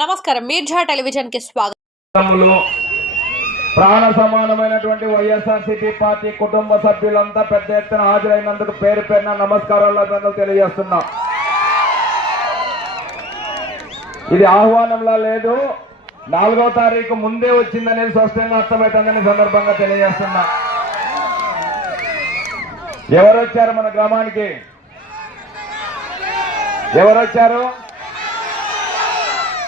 నమస్కారం. మీర్జా టెలివిజన్కి స్వాగతం ప్రాణ సమానమైనటువంటి వైఎస్ఆర్సీపీ పార్టీ కుటుంబ సభ్యులంతా పెద్ద ఎత్తున హాజరైనందుకు పేరు పేరున నమస్కారాలు అభినందనలు తెలియజేస్తున్నా. ఇది ఆహ్వానంలా లేదు. నాలుగో తారీఖు ముందే వచ్చిందనేది స్పష్టంగా అర్థమవుతుందని సందర్భంగా తెలియజేస్తున్నా. ఎవరొచ్చారు మన గ్రామానికి? ఎవరొచ్చారు?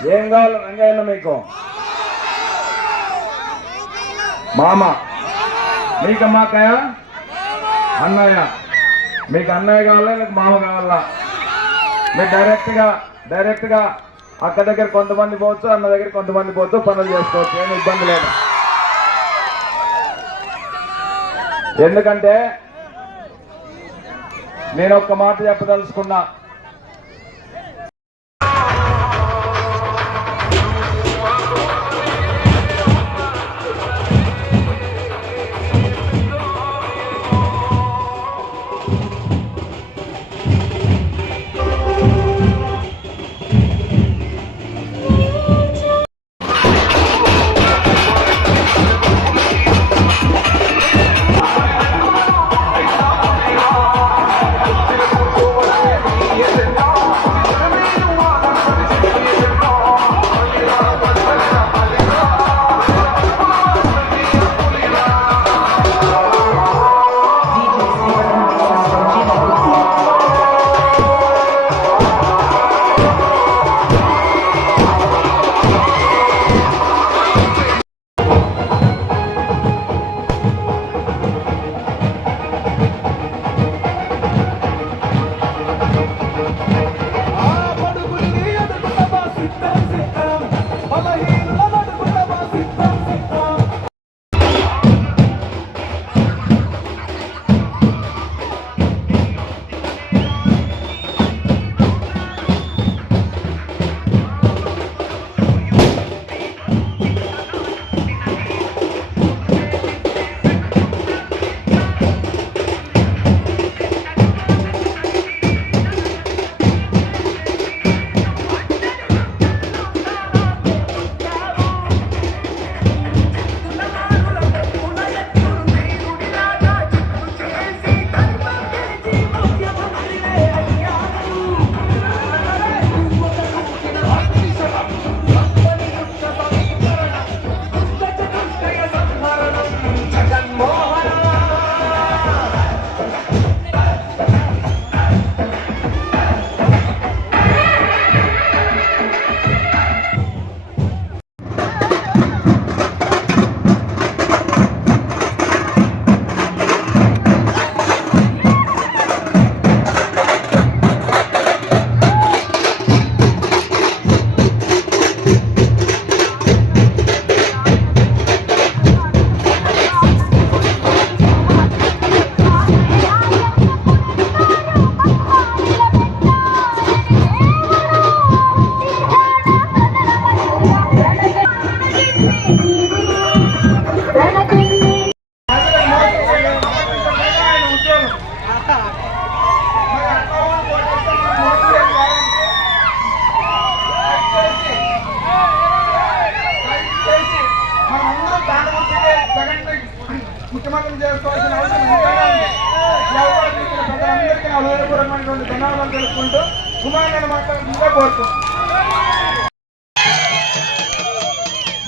ఏం కావాలి రంగయ్య మీకు. మామ. మీకు మాకయ్య అన్నయ్య. మీకు అన్నయ్య కావాలా మీకు మామ కావాలా? మీరు డైరెక్ట్గా డైరెక్ట్గా అక్క దగ్గర కొంతమంది పోవచ్చు అన్న దగ్గర కొంతమంది పోవచ్చు పనులు చేసుకోవచ్చు ఏమి ఇబ్బంది లేదు. ఎందుకంటే నేను ఒక్క మాట చెప్పదలుచుకున్నా.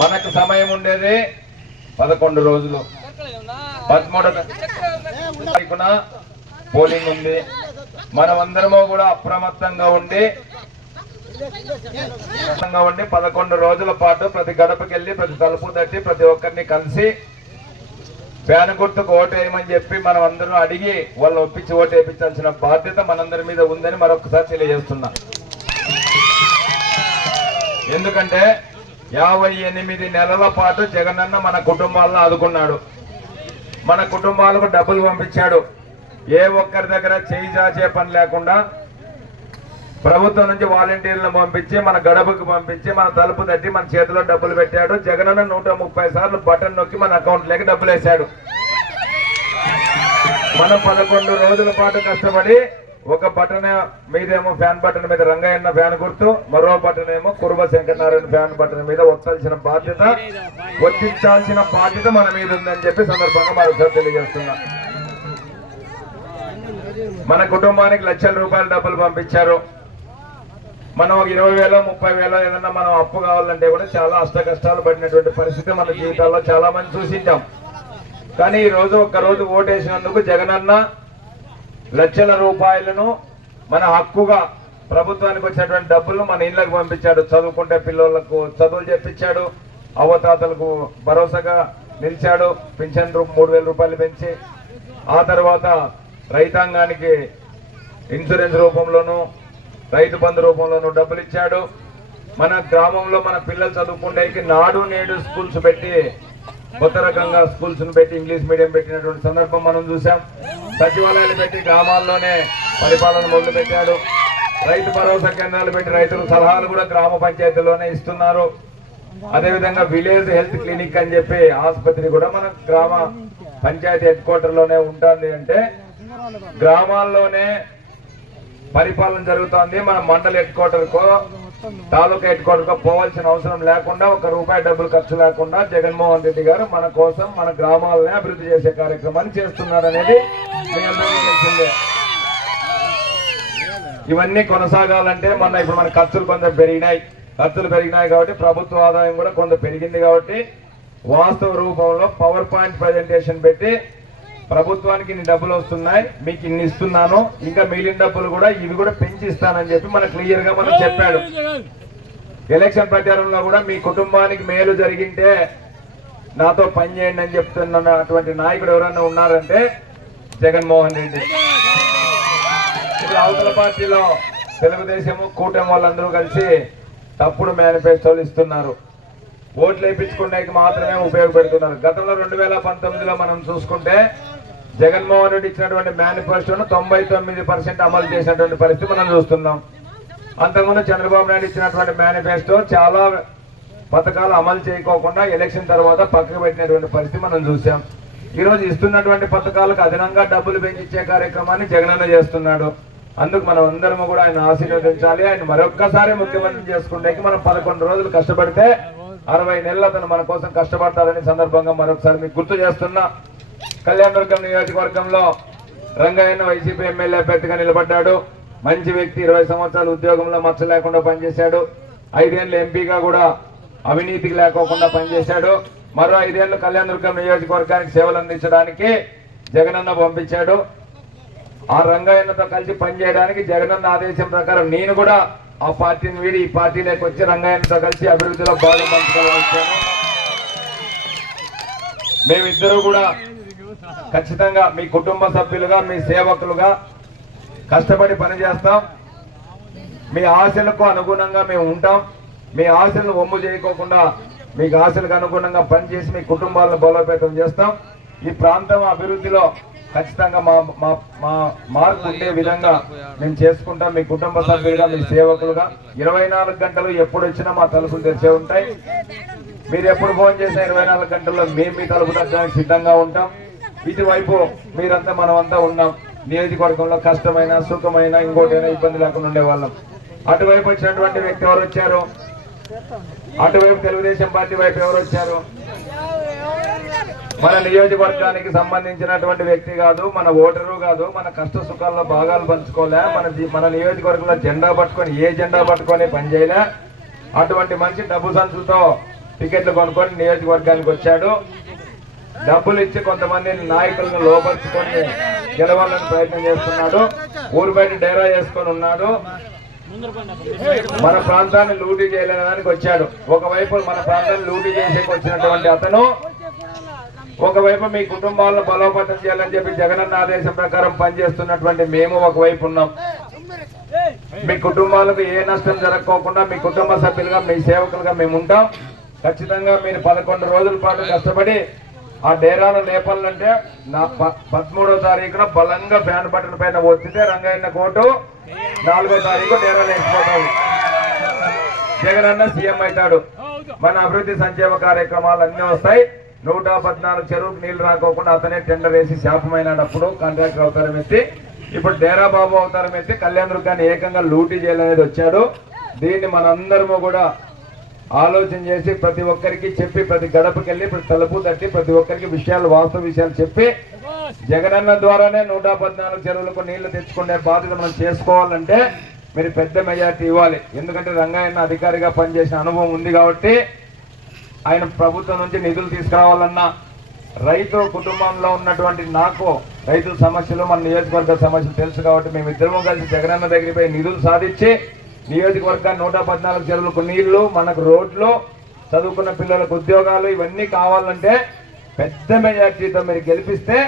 మనకు సమయం ఉండేది పదకొండు రోజులు. పదమూడవ తారీఖున పోలింగ్ ఉంది. మనమందరము కూడా అప్రమత్తంగా ఉండి ఉండి పదకొండు రోజుల పాటు ప్రతి గడపకెళ్ళి ప్రతి తలుపు తట్టి ప్రతి ఒక్కరిని కలిసి ఫ్యాన్ గుర్తుకు ఓటు వేయమని చెప్పి మనం అందరం అడిగి వాళ్ళు ఒప్పించి ఓటు వేయించాల్సిన బాధ్యత మనందరి మీద ఉందని మరొకసారి తెలియజేస్తున్నా. ఎందుకంటే యాభై ఎనిమిది నెలల పాటు జగనన్న మన కుటుంబాలను ఆదుకున్నాడు. మన కుటుంబాలకు డబ్బులు పంపించాడు. ఏ ఒక్కరి దగ్గర చేయి చాచే పని లేకుండా ప్రభుత్వం నుంచి వాలంటీర్లను పంపించి మన గడపకు పంపించి మన తలుపు తట్టి మన చేతిలో డబ్బులు పెట్టాడు. జగనన్న నూట ముప్పై సార్లు బటన్ నొక్కి మన అకౌంట్లోకి డబ్బులు వేశాడు. మనం పదకొండు రోజుల పాటు కష్టపడి ఒక బటన్ మీదేమో ఫ్యాన్ బటన్ మీద రంగయ్యన్న ఫ్యాన్ గుర్తు మరో బటన్ ఏమో కురుబ శంకరనారాయణ ఫ్యాన్ బటన్ మీద వచ్చాల్సిన బాధ్యత వచ్చించాల్సిన బాధ్యత మన మీద ఉందని చెప్పి సందర్భంగా మరొకసారి తెలియజేస్తున్నా. మన కుటుంబానికి లక్షల రూపాయల డబ్బులు పంపించారు. మనం ఒక ఇరవై వేల ముప్పై వేల ఏదన్నా మనం అప్పు కావాలంటే కూడా చాలా అష్ట కష్టాలు పడినటువంటి పరిస్థితి మన జీవితాల్లో చాలా మంది చూసింటాం. కానీ ఈ రోజు ఒక్క రోజు ఓటేసినందుకు జగనన్న లక్షల రూపాయలను మన హక్కుగా ప్రభుత్వానికి వచ్చినటువంటి డబ్బులు మన ఇళ్ళకి పంపించాడు. చదువుకుంటే పిల్లలకు చదువులు చెప్పించాడు. అవతాతలకు భరోసాగా నిలిచాడు. పింఛన్ రూ- మూడు వేల రూపాయలు పెంచి ఆ తర్వాత రైతాంగానికి ఇన్సూరెన్స్ రూపంలోనూ రైతు బంధు రూపంలోనూ డబ్బులు ఇచ్చాడు. మన గ్రామంలో మన పిల్లలు చదువుకుండేకి నాడు నేడు స్కూల్స్ పెట్టి కొత్త రకంగా స్కూల్స్ పెట్టి ఇంగ్లీష్ మీడియం పెట్టినటువంటి సందర్భం మనం చూసాం సచివాలయాలు పెట్టి గ్రామాల్లోనే పరిపాలన మొదలు పెట్టాడు. రైతు భరోసా కేంద్రాలు పెట్టి రైతుల సలహాలు కూడా గ్రామ పంచాయతీలోనే ఇస్తున్నారు. అదేవిధంగా విలేజ్ హెల్త్ క్లినిక్ అని చెప్పి ఆసుపత్రి కూడా మన గ్రామ పంచాయతీ హెడ్ క్వార్టర్లోనే ఉంటుంది అంటే గ్రామాల్లోనే పరిపాలన జరుగుతోంది. మన మండల హెడ్ క్వార్టర్కో తాలూకా హెడ్ క్వార్టర్ కో పోవాల్సిన అవసరం లేకుండా ఒక రూపాయి డబ్బులు ఖర్చు లేకుండా జగన్మోహన్ రెడ్డి గారు మన కోసం మన గ్రామాలని అభివృద్ధి చేసే కార్యక్రమాన్ని చేస్తున్నారు అనేది మీ అందరికీ తెలిసిందే. ఇవన్నీ కొనసాగాలంటే మన ఇప్పుడు మన ఖర్చులు కొంత పెరిగినాయి. ఖర్చులు పెరిగినాయి కాబట్టి ప్రభుత్వ ఆదాయం కూడా కొంత పెరిగింది కాబట్టి వాస్తవ రూపంలో పవర్ పాయింట్ ప్రజెంటేషన్ పెట్టి ప్రభుత్వానికి ఇన్ని డబ్బులు వస్తున్నాయి మీకు ఇన్ని ఇస్తున్నాను ఇంకా మిగిలిన డబ్బులు కూడా ఇవి కూడా పెంచి ఇస్తానని చెప్పి మనకు క్లియర్గా మనం చెప్పాడు. ఎలక్షన్ ప్రచారంలో కూడా మీ కుటుంబానికి మేలు జరిగింటే నాతో పని చేయండి అని చెప్తున్నటువంటి నాయకుడు ఎవరైనా ఉన్నారంటే జగన్మోహన్ రెడ్డి. ఇప్పుడు అవతల పార్టీలో తెలుగుదేశము కూటమి వాళ్ళందరూ కలిసి తప్పుడు మేనిఫెస్టోలు ఇస్తున్నారు. ఓట్లు వేయించుకునేకి మాత్రమే ఉపయోగపెడుతున్నారు. గతంలో రెండు వేల పంతొమ్మిదిలో మనం చూసుకుంటే జగన్మోహన్ రెడ్డి ఇచ్చినటువంటి మేనిఫెస్టోను తొంభై తొమ్మిది పర్సెంట్ అమలు చేసినటువంటి పరిస్థితి మనం చూస్తున్నాం. అంతకుముందు చంద్రబాబు నాయుడు ఇచ్చినటువంటి మేనిఫెస్టో చాలా పథకాలు అమలు చేయకోకుండా ఎలక్షన్ తర్వాత పక్కకు పెట్టినటువంటి పరిస్థితి మనం చూసాం ఈరోజు ఇస్తున్నటువంటి పథకాలకు అదనంగా డబ్బులు పెంచిచ్చే కార్యక్రమాన్ని జగనన్న చేస్తున్నాడు. అందుకు మనం అందరము కూడా ఆయన ఆశీర్వదించాలి. ఆయన మరొక్కసారి ముఖ్యమంత్రి చేసుకుంటే మనం పదకొండు రోజులు కష్టపడితే అరవై నెలలు అతను మన కోసం కష్టపడతాడని సందర్భంగా మరొకసారి మీకు గుర్తు చేస్తున్నా. కళ్యాణదుర్గం నియోజకవర్గంలో రంగయ్యన్న వైసీపీ ఎమ్మెల్యే అభ్యర్థిగా నిలబడ్డాడు. మంచి వ్యక్తి ఇరవై సంవత్సరాలు ఉద్యోగంలో మచ్చ లేకుండా పనిచేశాడు. ఐదేళ్ళు ఎంపీగా కూడా అవినీతికి లేకోకుండా పనిచేశాడు. మరో ఐదేళ్ళు కళ్యాణదుర్గం నియోజకవర్గానికి సేవలు అందించడానికి జగనన్న పంపించాడు. ఆ రంగయ్యన్నతో కలిసి పనిచేయడానికి జగనన్న ఆదేశం ప్రకారం నేను కూడా ఆ పార్టీని వీడి ఈ పార్టీలోకి వచ్చి రంగయ్యతో కలిసి అభివృద్ధిలో భాగం పంచుకోవాలని మేమిద్దరూ కూడా ఖచ్చితంగా మీ కుటుంబ సభ్యులుగా మీ సేవకులుగా కష్టపడి పనిచేస్తాం. మీ ఆశలకు అనుగుణంగా మేము ఉంటాం. మీ ఆశలను ఒమ్ము చేయకోకుండా మీకు ఆశలకు అనుగుణంగా పనిచేసి మీ కుటుంబాలను బలోపేతం చేస్తాం. ఈ ప్రాంతం అభివృద్ధిలో ఖచ్చితంగా మా మా మా మార్పు ఉండే విధంగా మేము చేసుకుంటాం. మీ కుటుంబ సభ్యులుగా మీ సేవకులుగా. ఇరవై నాలుగు గంటలు ఎప్పుడు వచ్చినా మా తలుపులు తెరిచే ఉంటాయి. మీరు ఎప్పుడు ఫోన్ చేసిన ఇరవై నాలుగు గంటల్లో మేము మీ తలుపు తట్టడానికి సిద్ధంగా ఉంటాం. ఇటువైపు మీరంతా మనమంతా ఉన్నాం. నియోజకవర్గంలో కష్టమైన సుఖమైన ఇంకోటైనా ఇబ్బంది లేకుండా ఉండేవాళ్ళం అటువైపు వచ్చినటువంటి వ్యక్తి ఎవరు వచ్చారు? అటువైపు తెలుగుదేశం పార్టీ వైపు ఎవరు వచ్చారు? మన నియోజకవర్గానికి సంబంధించినటువంటి వ్యక్తి కాదు మన ఓటరు కాదు మన కష్ట సుఖాల్లో భాగాలు పంచుకోలే మన మన నియోజకవర్గంలో జెండా పట్టుకొని ఏ జెండా పట్టుకొని పనిచేయలే అటువంటి మనిషి డబ్బు సంచులతో టికెట్లు కొనుక్కొని నియోజకవర్గానికి వచ్చాడు. డబ్బులు ఇచ్చి కొంతమంది నాయకులను లోపరుచుకొని గెలవాలని ప్రయత్నం చేస్తున్నాడు. ఊరు బయట డేరా చేసుకొని ఉన్నాడు. మన ప్రాంతాన్ని లూటీ చేయలేదానికి వచ్చాడు. ఒకవైపు మన ప్రాంతాన్ని లూటీ చేసేకి వచ్చినటువంటి అతను ఒకవైపు మీ కుటుంబాలను బలోపేతం చేయాలని చెప్పి జగనన్న ఆదేశం ప్రకారం పనిచేస్తున్నటువంటి మేము ఒకవైపు ఉన్నాం. మీ కుటుంబాలకు ఏ నష్టం జరగకోకుండా మీ కుటుంబ సభ్యులుగా మీ సేవకులుగా మేము ఉంటాం. ఖచ్చితంగా మీరు పదకొండు రోజుల పాటు కష్టపడి ఆ డేరాను లేపాలంటే నా ప- పదమూడో తారీఖున బలంగా ఫ్యాన్ బట్టల పైన ఒత్తితే రంగయ్య కోటు నాలుగో తారీఖు డేరా లేకపోతాడు జగనన్న సీఎం అవుతాడు. మన అభివృద్ధి సంక్షేమ కార్యక్రమాలు అన్నీ వస్తాయి. నూట పద్నాలుగు చెరువుకు నీళ్ళు రాకోకుండా అతనే టెండర్ వేసి శాపమైనప్పుడు కాంట్రాక్టర్ అవతారం ఎత్తి ఇప్పుడు డేరా బాబు అవతారం ఎత్తి కళ్యాణ్ దుర్గాన్ని ఏకంగా లూటీ చేయాలనేది వచ్చాడు. దీన్ని మనందరము కూడా ఆలోచన చేసి ప్రతి ఒక్కరికి చెప్పి ప్రతి గడపకి వెళ్ళి ప్రతి తలుపు తట్టి ప్రతి ఒక్కరికి విషయాలు వాస్తవ విషయాలు చెప్పి జగనన్న ద్వారానే నూట పద్నాలుగు చెరువులకు నీళ్ళు తెచ్చుకునే బాధ్యత మనం చేసుకోవాలంటే మీరు పెద్ద మెజార్టీ ఇవ్వాలి. ఎందుకంటే రంగయ్యన్న అధికారిగా పనిచేసిన అనుభవం ఉంది కాబట్టి ఆయన ప్రభుత్వం నుంచి నిధులు తీసుకురావాలన్నా రైతు కుటుంబంలో ఉన్నటువంటి నాకు రైతుల సమస్యలు మన నియోజకవర్గ సమస్యలు తెలుసు కాబట్టి మేము ఇద్దరము కలిసి జగనన్న దగ్గరికి పోయి నిధులు సాధించి నియోజకవర్గాన్ని నూట పద్నాలుగు చెరువులకు నీళ్ళు మనకు రోడ్లు చదువుకున్న పిల్లలకు ఉద్యోగాలు ఇవన్నీ కావాలంటే పెద్ద మెజార్టీతో మీరు గెలిపిస్తే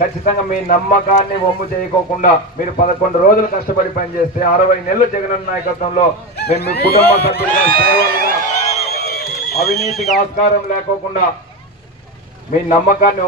ఖచ్చితంగా మీ నమ్మకాన్ని ఒమ్ము చేయకోకుండా మీరు పదకొండు రోజులు కష్టపడి పనిచేస్తే అరవై నెలలు జగనన్న నాయకత్వంలో మేము మీ కుటుంబ సభ్యులుగా సేవలుగా అవినీతికి ఆస్కారం లేకోకుండా మీ నమ్మకాన్ని